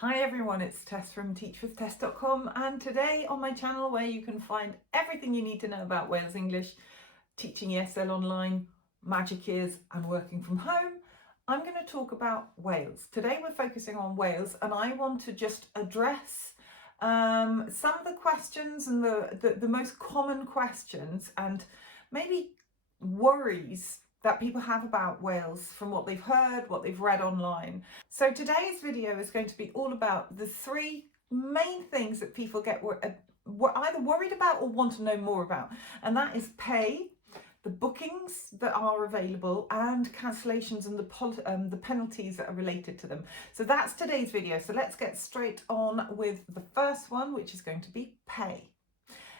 Hi everyone, it's Tess from teachwithtess.com, and today on my channel, where you can find everything you need to know about Wales English, teaching ESL online, magic ears and working from home, I'm going to talk about Wales. Today we're focusing on Wales, and I want to just address some of the questions and the most common questions and maybe worries that people have about Wales from what they've heard, what they've read online. So today's video is going to be all about the three main things that people get either worried about or want to know more about, and that is pay, the bookings that are available, and cancellations and the penalties that are related to them. So that's today's video. So let's get straight on with the first one, which is going to be pay.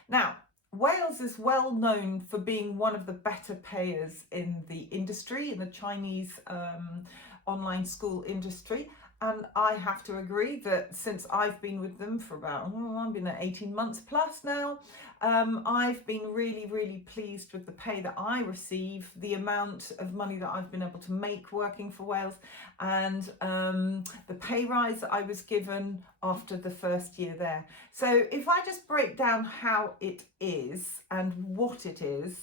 Now, Wales is well known for being one of the better payers in the industry, in the Chinese online school industry. And I have to agree that since I've been with them for about, I've been there 18 months plus now, I've been really pleased with the pay that I receive, the amount of money that I've been able to make working for Wales, and the pay rise that I was given after the first year there. So if I just break down how it is and what it is,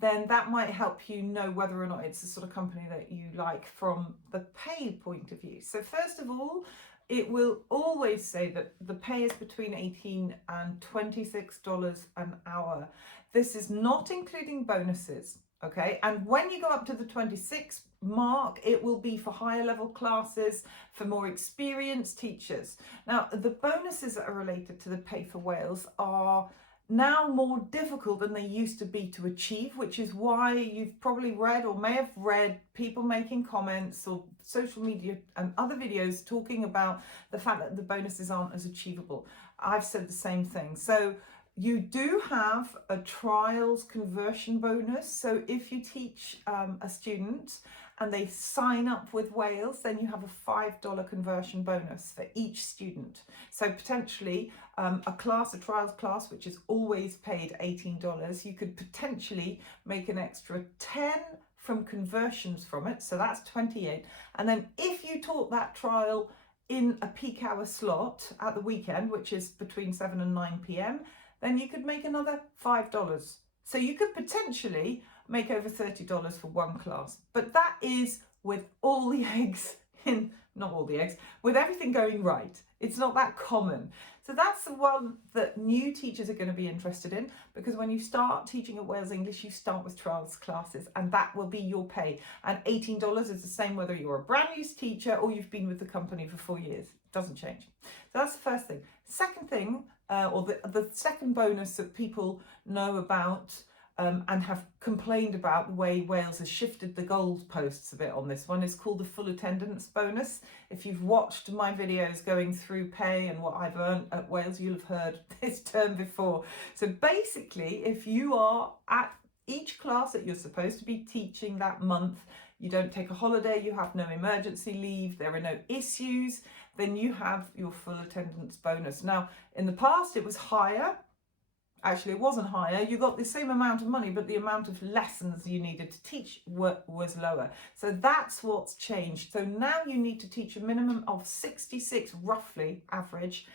then that might help you know whether or not it's the sort of company that you like from the pay point of view. So first of all, it will always say that the pay is between $18 and $26 an hour. This is not including bonuses, okay? And when you go up to the 26 mark, it will be for higher level classes, for more experienced teachers. Now, the bonuses that are related to the pay for Wales are now more difficult than they used to be to achieve, which is why you've probably read or may have read people making comments or social media and other videos talking about the fact that the bonuses aren't as achievable. I've said the same thing. So you do have a trials conversion bonus. So if you teach a student and they sign up with Wales, then you have a $5 conversion bonus for each student. So potentially a trials class, which is always paid $18, you could potentially make an extra 10 from conversions from it. So that's 28. And then if you taught that trial in a peak hour slot at the weekend, which is between 7 and 9 p.m, then you could make another $5. So you could potentially make over $30 for one class. But that is with all the eggs in, not all the eggs, with everything going right. It's not that common. So that's the one that new teachers are going to be interested in, because when you start teaching at Wales English, you start with trials classes, and that will be your pay. And $18 is the same whether you're a brand new teacher or you've been with the company for 4 years. It doesn't change. So that's the first thing. Second thing, or the second bonus that people know about and have complained about the way Wales has shifted the goalposts a bit on this one, is called the full attendance bonus. If you've watched my videos going through pay and what I've earned at Wales, you'll have heard this term before. So basically, if you are at each class that you're supposed to be teaching that month, you don't take a holiday, you have no emergency leave, there are no issues, then you have your full attendance bonus. Now, in the past, it was higher. Actually, it wasn't higher. You got the same amount of money, but the amount of lessons you needed to teach was lower. So that's what's changed. So now you need to teach a minimum of 66, roughly average,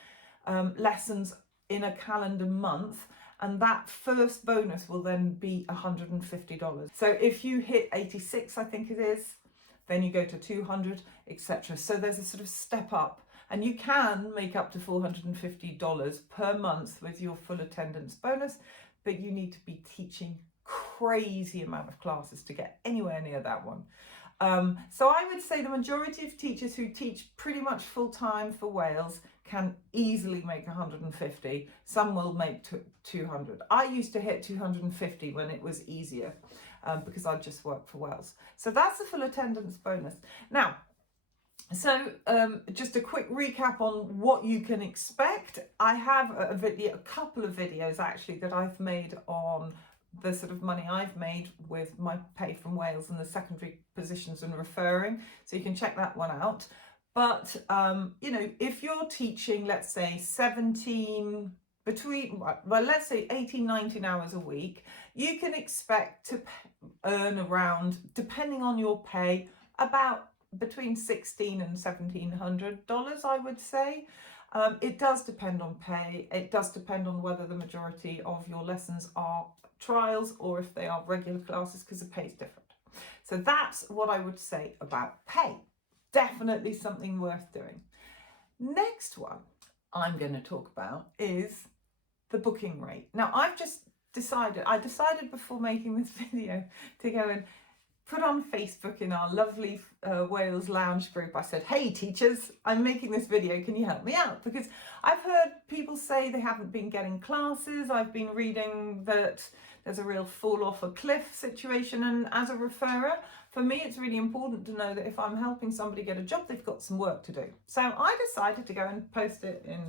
lessons in a calendar month. And that first bonus will then be $150. So if you hit 86, I think it is, then you go to 200, etc. So there's a sort of step up. And you can make up to $450 per month with your full attendance bonus, but you need to be teaching crazy amount of classes to get anywhere near that one. So I would say the majority of teachers who teach pretty much full time for Wales can easily make 150. Some will make 200. I used to hit 250 when it was easier because I just worked for Wales. So that's the full attendance bonus. Now, so just a quick recap on what you can expect. I have a couple of videos actually that I've made on the sort of money I've made with my pay from Wales and the secondary positions and referring. So you can check that one out. But, you know, if you're teaching, let's say 17, let's say 18, 19 hours a week, you can expect to earn around, depending on your pay, about between $1,600 and $1,700, I would say. It does depend on pay. It does depend on whether the majority of your lessons are trials or if they are regular classes, because the pay is different. So that's what I would say about pay. Definitely something worth doing. Next one I'm going to talk about is the booking rate. Now, I decided before making this video to go and put on Facebook in our lovely Wales Lounge group. I said, hey teachers, I'm making this video, can you help me out? Because I've heard people say they haven't been getting classes. I've been reading that there's a real fall off a cliff situation, and as a referrer, for me it's really important to know that if I'm helping somebody get a job, they've got some work to do. So I decided to go and post it in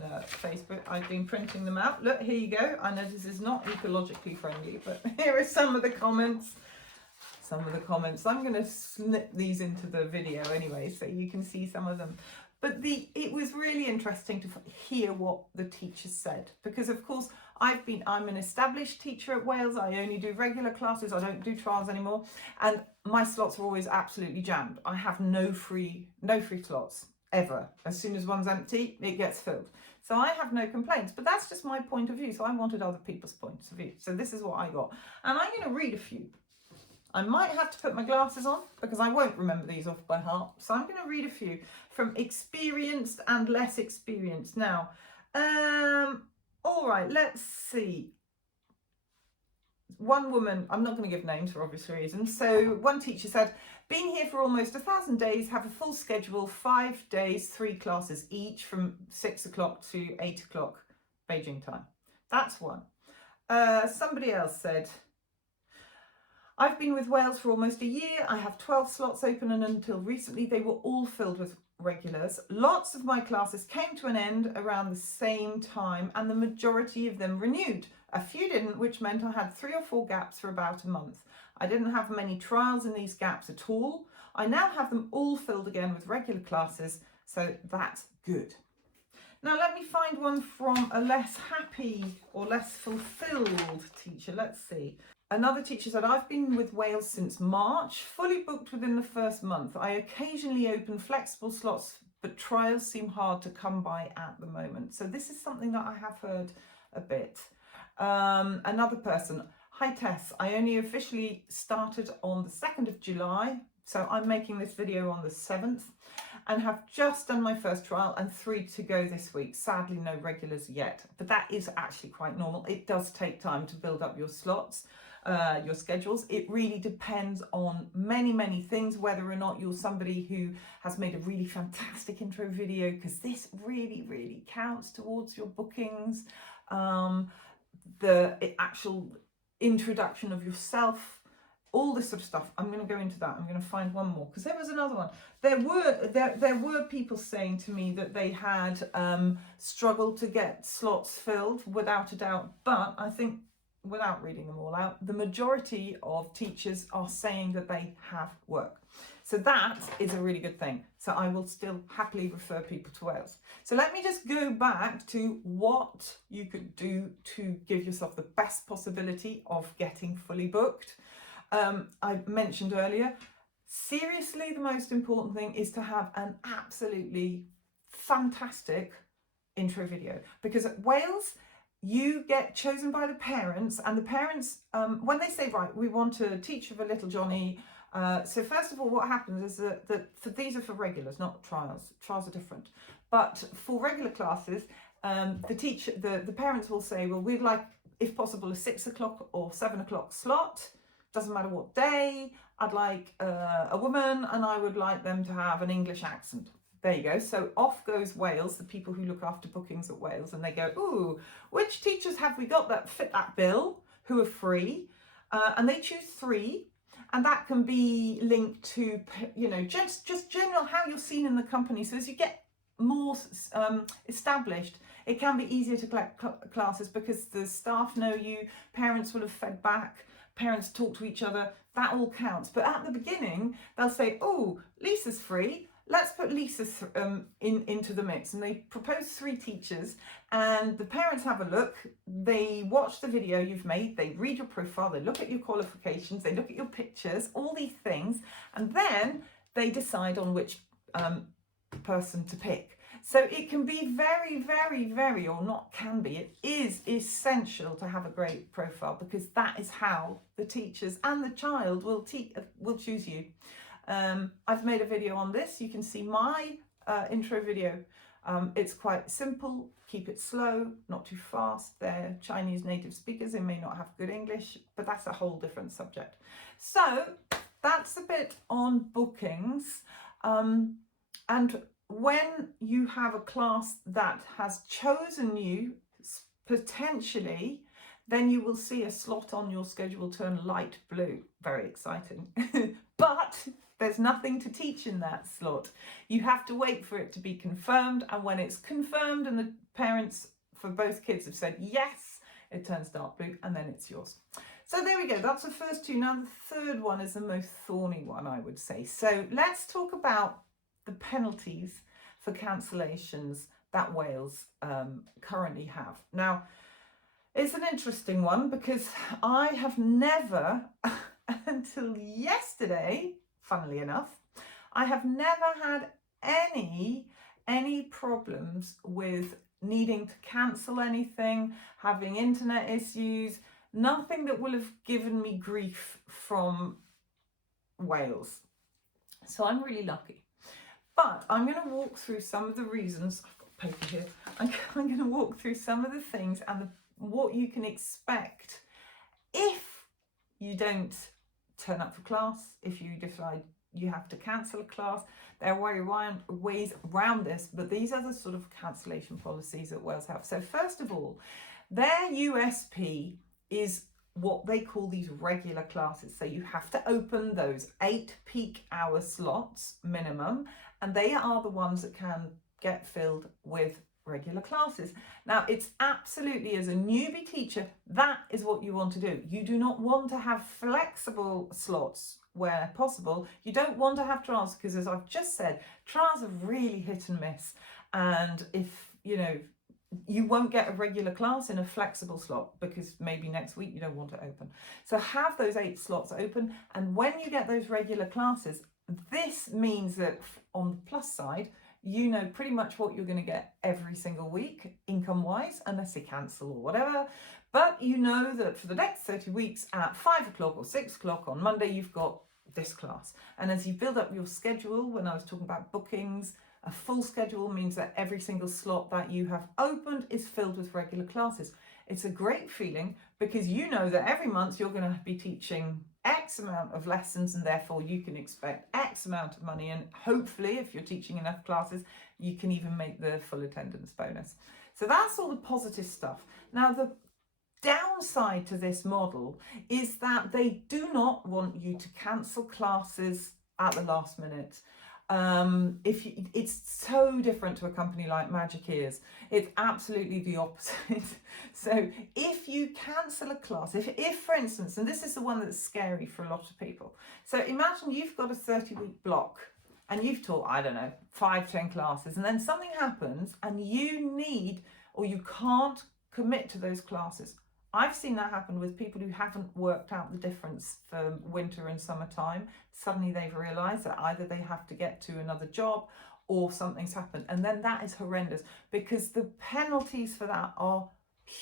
Facebook. I've been printing them out. Look, here you go. I know this is not ecologically friendly, but here are some of the comments. I'm going to snip these into the video anyway, so you can see some of them. But it was really interesting to hear what the teachers said, because of course I'm an established teacher at Wales. I only do regular classes. I don't do trials anymore, and my slots are always absolutely jammed. I have no free slots ever. As soon as one's empty, it gets filled. So I have no complaints, but that's just my point of view. So I wanted other people's points of view. So this is what I got, and I'm going to read a few. I might have to put my glasses on because I won't remember these off by heart. So I'm going to read a few from experienced and less experienced. Now, all right, let's see. One woman, I'm not going to give names for obvious reasons. So one teacher said, been here for almost 1,000 days, have a full schedule, 5 days, 3 classes each from 6 o'clock to 8 o'clock Beijing time. That's one. Somebody else said, I've been with Wales for almost a year. I have 12 slots open, and until recently they were all filled with regulars. Lots of my classes came to an end around the same time, and the majority of them renewed. A few didn't, which meant I had 3 or 4 gaps for about a month. I didn't have many trials in these gaps at all. I now have them all filled again with regular classes, so that's good. Now let me find one from a less happy or less fulfilled teacher. Let's see. Another teacher said, I've been with Wales since March, fully booked within the first month. I occasionally open flexible slots, but trials seem hard to come by at the moment. So this is something that I have heard a bit. Another person, hi Tess, I only officially started on the 2nd of July. So I'm making this video on the 7th and have just done my first trial and 3 to go this week. Sadly, no regulars yet, but that is actually quite normal. It does take time to build up your slots. Your schedules. It really depends on many things, whether or not you're somebody who has made a really fantastic intro video, because this really counts towards your bookings. The actual introduction of yourself, all this sort of stuff. I'm going to go into that. I'm going to find one more, because there was another one. There were people saying to me that they had struggled to get slots filled, without a doubt, but I think, without reading them all out, the majority of teachers are saying that they have work. So that is a really good thing. So I will still happily refer people to Wales. So let me just go back to what you could do to give yourself the best possibility of getting fully booked. I mentioned earlier, seriously, the most important thing is to have an absolutely fantastic intro video, because at Wales, you get chosen by the parents, and the parents, when they say, right, we want a teacher of a little Johnny. So first of all, what happens is that these are for regulars, not trials. Trials are different. But for regular classes, the parents will say, well, we'd like, if possible, a 6 o'clock or 7 o'clock slot. Doesn't matter what day. I'd like a woman, and I would like them to have an English accent. There you go. So off goes Wales, the people who look after bookings at Wales, and they go, ooh, which teachers have we got that fit that bill, who are free? And they choose 3, and that can be linked to, you know, just general how you're seen in the company. So as you get more established, it can be easier to collect classes, because the staff know you, parents will have fed back, parents talk to each other, that all counts. But at the beginning, they'll say, oh, Lisa's free. Let's put Lisa into the mix, and they propose 3 teachers, and the parents have a look. They watch the video you've made, they read your profile, they look at your qualifications, they look at your pictures, all these things, and then they decide on which person to pick. So it can be very, very, very, or not can be, it is essential to have a great profile, because that is how the teachers and the child will choose you. I've made a video on this. You can see my intro video. It's quite simple. Keep it slow, not too fast. They're Chinese native speakers. They may not have good English, but that's a whole different subject. So that's a bit on bookings. And when you have a class that has chosen you, potentially, then you will see a slot on your schedule turn light blue. Very exciting. But there's nothing to teach in that slot. You have to wait for it to be confirmed. And when it's confirmed and the parents for both kids have said yes, it turns dark blue and then it's yours. So there we go. That's the first two. Now the third one is the most thorny one, I would say. So let's talk about the penalties for cancellations that Wales currently have. Now, it's an interesting one, because I have never, until yesterday, funnily enough, I have never had any problems with needing to cancel anything, having internet issues, nothing that will have given me grief from Wales. So I'm really lucky. But I'm going to walk through some of the reasons. I've got paper here. I'm going to walk through some of the things and what you can expect if you don't turn up for class, if you decide you have to cancel a class. There are ways around this, but these are the sort of cancellation policies that Wales have. So first of all, their USP is what they call these regular classes. So you have to open those 8 peak hour slots minimum, and they are the ones that can get filled with regular classes. Now, it's absolutely, as a newbie teacher, that is what you want to do. You do not want to have flexible slots where possible. You don't want to have trials, because as I've just said, trials are really hit and miss. And if, you won't get a regular class in a flexible slot, because maybe next week you don't want it open. So have those 8 slots open. And when you get those regular classes, this means that on the plus side, you know pretty much what you're going to get every single week, income-wise, unless they cancel or whatever. But you know that for the next 30 weeks at 5 o'clock or 6 o'clock on Monday, you've got this class. And as you build up your schedule, when I was talking about bookings, a full schedule means that every single slot that you have opened is filled with regular classes. It's a great feeling, because you know that every month you're going to be teaching X amount of lessons, and therefore you can expect X amount of money. And hopefully, if you're teaching enough classes, you can even make the full attendance bonus. So that's all the positive stuff. Now, the downside to this model is that they do not want you to cancel classes at the last minute. It's so different to a company like Magic Ears. It's absolutely the opposite. So if you cancel a class, if for instance, and this is the one that's scary for a lot of people. So imagine you've got a 30-week block and you've taught, I don't know, 5-10 classes, and then something happens and you need, or you can't commit to those classes. I've seen that happen with people who haven't worked out the difference for winter and summertime. Suddenly they've realised that either they have to get to another job or something's happened. And then that is horrendous, because the penalties for that are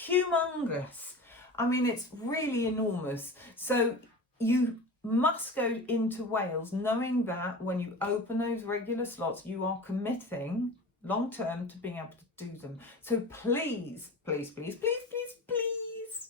humongous. I mean, it's really enormous. So you must go into Wales knowing that when you open those regular slots, you are committing long term to being able to do them. So please, please, please, please, please, please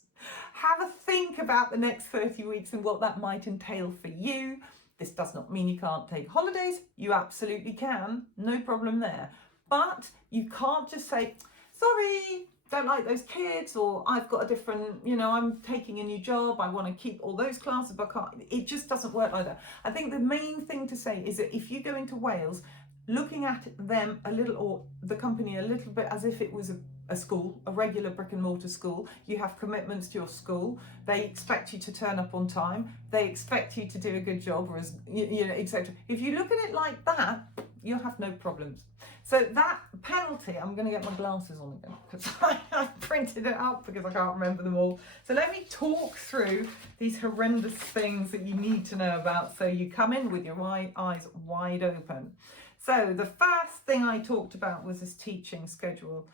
have a think about the next 30 weeks and what that might entail for you. This does not mean you can't take holidays. You absolutely can, no problem there. But you can't just say, sorry, don't like those kids, or I've got a different, I'm taking a new job, I want to keep all those classes, but I can't. It just doesn't work like that. I think the main thing to say is that if you go into Wales, looking at them a little, or the company a little bit as if it was a school, a regular brick and mortar school. You have commitments to your school. They expect you to turn up on time. They expect you to do a good job, or etc. If you look at it like that, you'll have no problems. So that penalty, I'm going to get my glasses on again because I printed it up because I can't remember them all. So let me talk through these horrendous things that you need to know about so you come in with your eyes wide open. So the first thing I talked about was this teaching schedule.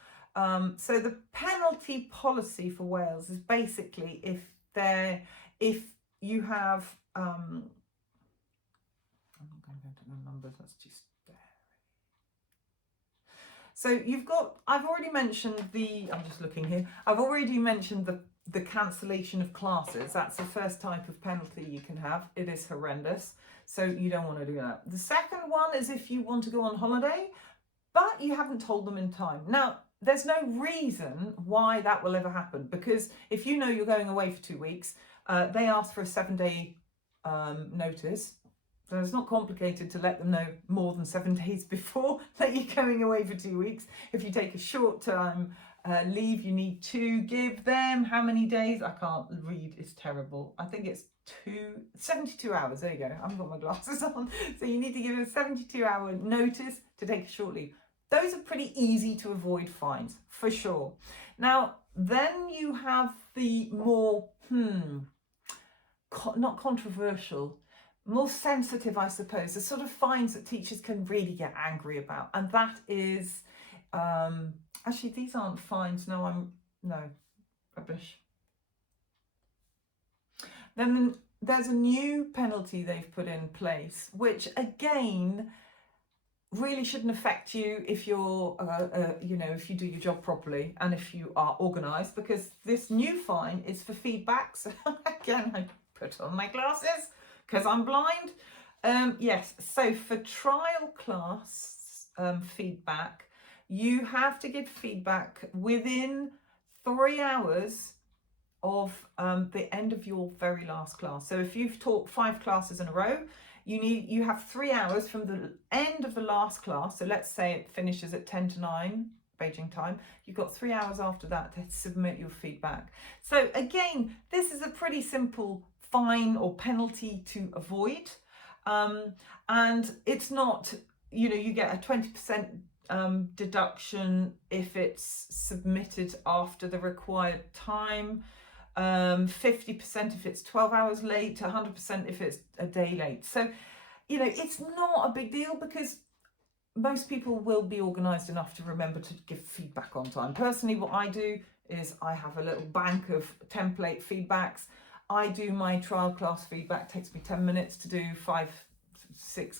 So the penalty policy for Wales is basically if you have, I'm not going to go to the numbers, that's just there. So you've got, I've already mentioned I'm just looking here, I've already mentioned the cancellation of classes. That's the first type of penalty you can have. It is horrendous, so you don't want to do that. The second one is if you want to go on holiday, but you haven't told them in time. Now, there's no reason why that will ever happen, because if you know you're going away for 2 weeks, they ask for a 7-day notice. So it's not complicated to let them know more than 7 days before that you're going away for 2 weeks. If you take a short term leave, you need to give them how many days? I can't read, it's terrible. I think it's 72 hours. There you go. I haven't got my glasses on. So you need to give a 72-hour notice to take a short leave. Those are pretty easy to avoid fines, for sure. Now, then you have the more, not controversial, more sensitive, I suppose, the sort of fines that teachers can really get angry about. And that is, actually, these aren't fines. No, rubbish. Then there's a new penalty they've put in place, which again, really shouldn't affect you if you're, if you do your job properly and if you are organised, because this new fine is for feedback. So again, I put on my glasses because I'm blind. Yes, so for trial class feedback, you have to give feedback within 3 hours of the end of your very last class. So if you've taught 5 classes in a row, you have 3 hours from the end of the last class. So let's say it finishes at 10 to 9 Beijing time. You've got 3 hours after that to submit your feedback. So again, this is a pretty simple fine or penalty to avoid. And it's not, you get a 20% deduction if it's submitted after the required time. 50% if it's 12 hours late, 100% if it's a day late. So, it's not a big deal because most people will be organised enough to remember to give feedback on time. Personally, what I do is I have a little bank of template feedbacks. I do my trial class feedback, takes me 10 minutes to do 5-6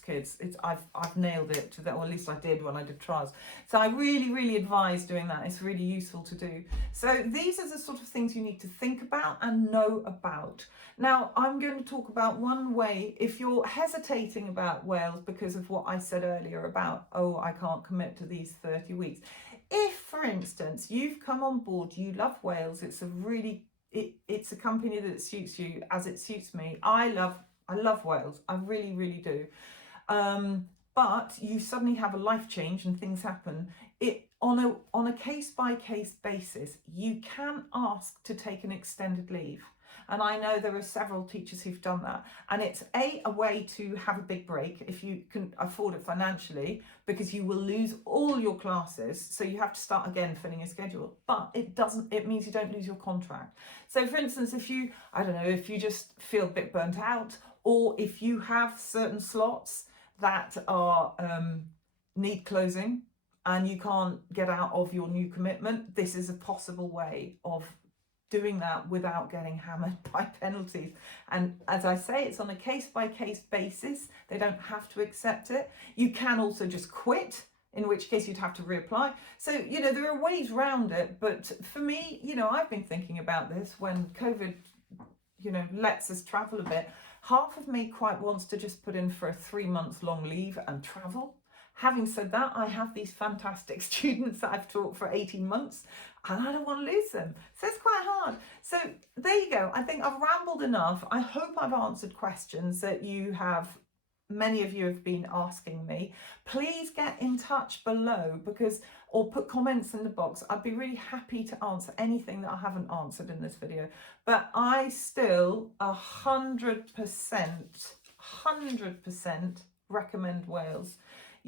kids. I've nailed it to that, or at least I did when I did trials. So I really advise doing that. It's really useful to do. So these are the sort of things you need to think about and know about. Now I'm going to talk about one way if you're hesitating about Wales because of what I said earlier about, I can't commit to these 30 weeks. If, for instance, you've come on board, you love Wales, it's a company that suits you as it suits me. I love Wales, I really do. But you suddenly have a life change and things happen. On a case-by-case basis, you can ask to take an extended leave. And I know there are several teachers who've done that. And it's a way to have a big break if you can afford it financially, because you will lose all your classes. So you have to start again filling your schedule. But it means you don't lose your contract. So for instance, if you just feel a bit burnt out, or if you have certain slots that are need closing and you can't get out of your new commitment, this is a possible way of doing that without getting hammered by penalties. And as I say, it's on a case-by-case basis. They don't have to accept it. You can also just quit, in which case you'd have to reapply. So, there are ways around it. But for me, I've been thinking about this when COVID, lets us travel a bit. Half of me quite wants to just put in for a 3-month long leave and travel. Having said that, I have these fantastic students that I've taught for 18 months and I don't want to lose them. So it's quite hard. So there you go. I think I've rambled enough. I hope I've answered questions that many of you have been asking me. Please get in touch below or put comments in the box. I'd be really happy to answer anything that I haven't answered in this video. But I still 100% recommend Wales.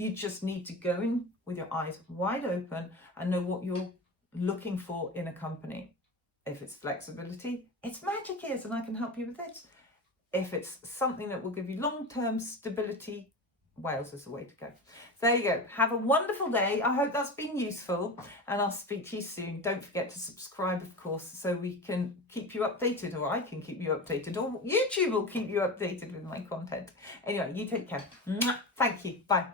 You just need to go in with your eyes wide open and know what you're looking for in a company. If it's flexibility, it's Magic Ears and I can help you with this. If it's something that will give you long-term stability, Wales is the way to go. So there you go. Have a wonderful day. I hope that's been useful and I'll speak to you soon. Don't forget to subscribe, of course, so we can keep you updated, or I can keep you updated, or YouTube will keep you updated with my content. Anyway, you take care. Thank you. Bye.